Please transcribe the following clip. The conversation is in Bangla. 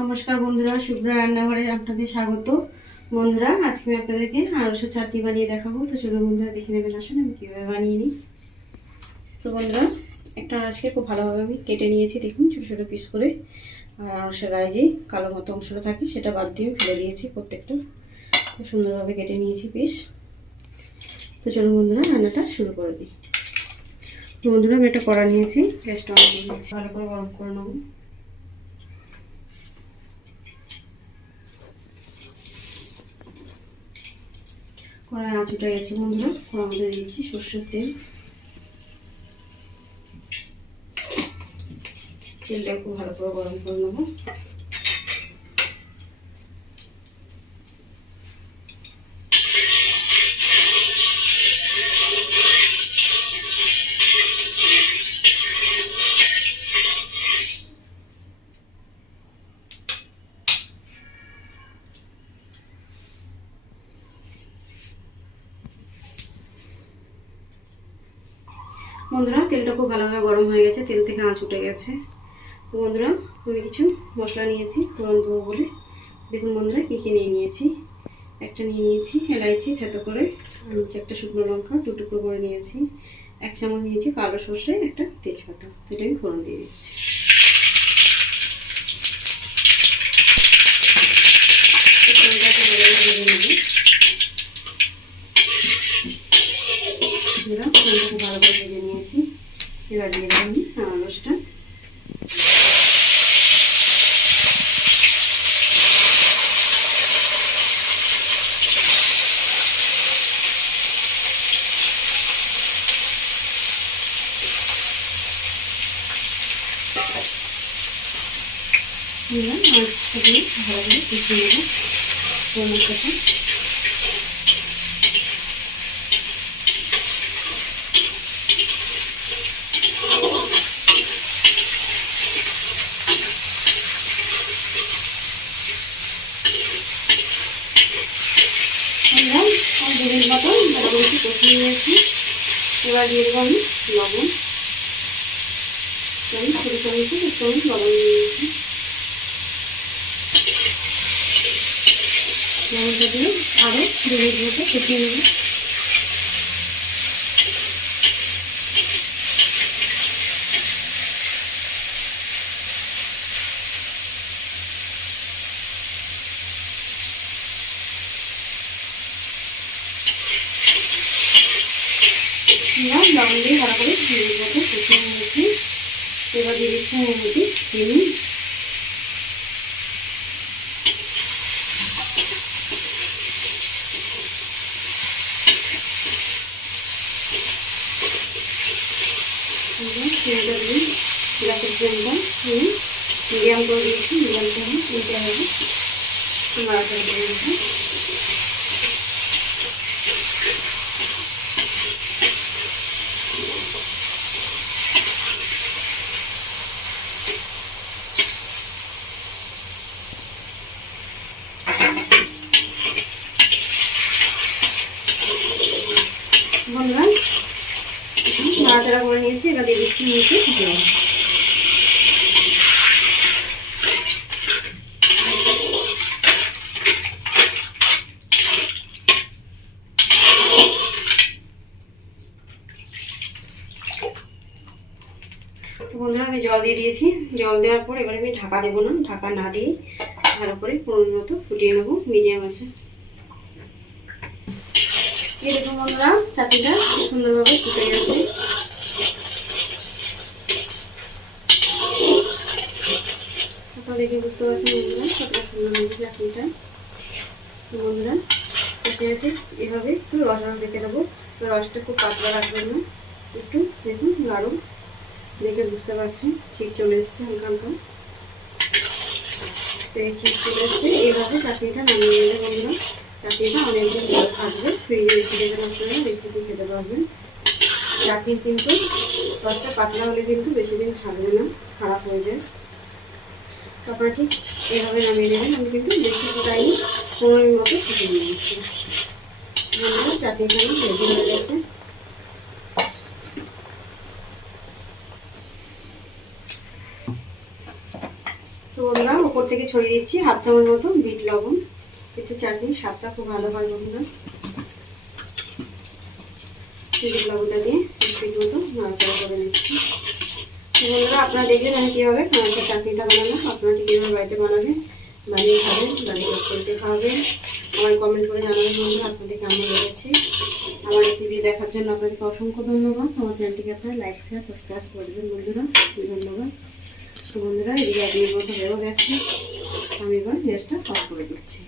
নমস্কার বন্ধুরা, শুভ্র রান্নাঘরে আপনাদের স্বাগত। বন্ধুরা, আজকে আমি আপনাদেরকে আনারসের চাটনি বানিয়ে দেখাবো। তো চলুন বন্ধুরা, দেখে নেবেন আসুন আমি কীভাবে বানিয়ে নিই। তো বন্ধুরা, একটা আনারসকে খুব ভালোভাবে আমি কেটে নিয়েছি, দেখুন ছোটো ছোটো পিস করে। আর আনারসের গায়ে যে কালো মতো অংশটা থাকে সেটা বাদ দিয়ে ফেলে দিয়েছি প্রত্যেকটা। খুব সুন্দরভাবে কেটে নিয়েছি পিস। তো চলুন বন্ধুরা, রান্নাটা শুরু করে দিই। তো বন্ধুরা, আমি একটা কড়া নিয়েছি, গ্যাসটা অন করে নিয়েছি, ভালো করে গরম করে নেবো। কড়াই আঁচ উঠে গেছে বন্ধুরা, কড়ার মধ্যে দিয়েছি সরষের তেল। তেলটা খুব ভালো করে গরম করে নেবো। বন্ধুরা, তেলটা খুব ভালোভাবে গরম হয়ে গেছে, তেল থেকে আঁচ উঠে গেছে। তো বন্ধুরা, আমি কিছু মশলা নিয়েছি ফোড়ন দেবো বলে। দেখুন বন্ধুরা, কী কী নিয়েছি। একটা নিয়ে নিয়েছি এলাইচি থেতো করে, আর নিচে একটা শুকনো লঙ্কা দু টুকরো করে নিয়েছি। এক চামচ নিয়েছি কালো সর্ষে, একটা তেজপাতা। এটা আমি ফোড়ন দিয়ে দিচ্ছি। খুব ভালো করে ভেজে নিয়েছি। এবার দিয়ে দেবো আমি আনারসটা। আনারসটা দিয়ে ভালো করে কষিয়ে নেবো মশলাটা। আমি 2 মিনিট মতো ভালো করে কষিয়ে নিয়েছি। এবার দিয়ে দেবো আমি লবণ। আমি ছোটো চামচে এক চামচ লবণ দিয়ে দিয়েছি। লবণটা দিয়ে আরও 2 মিনিট মতো কষিয়ে নেব। লবণ দিয়ে ভালো করে 2 মিনিট মতো কষিয়ে নিয়েছি। এবার দিয়ে দিচ্ছি মোটামুটি চিনি। চিনিটা দিয়ে গ্যাসের ফ্লেমটা মিডিয়াম করে দিয়েছি। মিডিয়াম ফ্লেমে দিতে হবে, নাড়াচাড়া করে দিতে। বন্ধুরা, নাড়াচাড়া করে নিয়েছি। এবার দিয়ে দিচ্ছি নিচে জল। তো বন্ধুরা, আমি জল দিয়ে দিয়েছি। জল দেওয়ার পর এবার আমি ঢাকা দেবো না, ঢাকা না দিয়ে ভালো করে 15 মিনিট মতো ফুটিয়ে নেবো মিডিয়াম আছে। এই দেখুন বন্ধুরা, চাটনিটা সুন্দরভাবে ফুটে গেছে। আপনারা দেখে বুঝতে পারছেন বন্ধুরা কতটা সুন্দর হয়েছে চাটনিটা। তো বন্ধুরা, চাটনিটা এভাবে একটু রস রেখে দেবো। রসটা খুব পাতলা রাখবেন না, একটু দেখুন গাঢ়, দেখে বুঝতে পারছেন ঠিক চলে এসছে হালকা হালকা। তো এই ঠিক চলে এসছে। এইভাবে চাটনিটা নামিয়ে নেবে বন্ধুরা। চাটনিটা অনেকদিন ভালো থাকবে, ফ্রিজে রেখে দেবেন, আপনারা রেখে দিয়ে খেতে পারবেন। চাটনি কিন্তু রসটা পাতলা হলে কিন্তু বেশি দিন থাকবে না, খারাপ হয়ে যায়। তো আপনারা ঠিক এইভাবে নামিয়ে নেবেন। আমি কিন্তু বেশি ফোটাইনি, 15 মিনিট মতো ফুটিয়ে নিয়েছি। চাটনিটা রেডি হয়ে গেছে। তো বন্ধুরা ওপর থেকে ছড়িয়ে দিচ্ছি হাফ চামচ মতো বিট লবণ। এতে চাটনির স্বাদটা খুব ভালো হয় বন্ধুরা। বিট লবণটা দিয়ে বিট মতো নাড়াচাড়া করে নিচ্ছি। বন্ধুরা আপনারা দেখবেন আমি কীভাবে চাটনিটা বানালাম, আপনারা ঠিক কীভাবে বাড়িতে বানাবেন, বানিয়ে খাবেন, বাড়িতে করতে খাওয়াবেন। আমার কমেন্ট করে জানাবেন বন্ধুরা আপনাদের কেমন লেগেছে। আমার রেসিপি দেখার জন্য আপনাদেরকে অসংখ্য ধন্যবাদ। আমার চ্যানেলটিকে আপনারা লাইক শেয়ার সাবস্ক্রাইব করে দেবেন বন্ধুরা, ধন্যবাদ। তো বন্ধুরা এদিকে 1 মিনিট মতো হয়েও গেছে, আমি এবার গ্যাসটা অফ করে দিচ্ছি।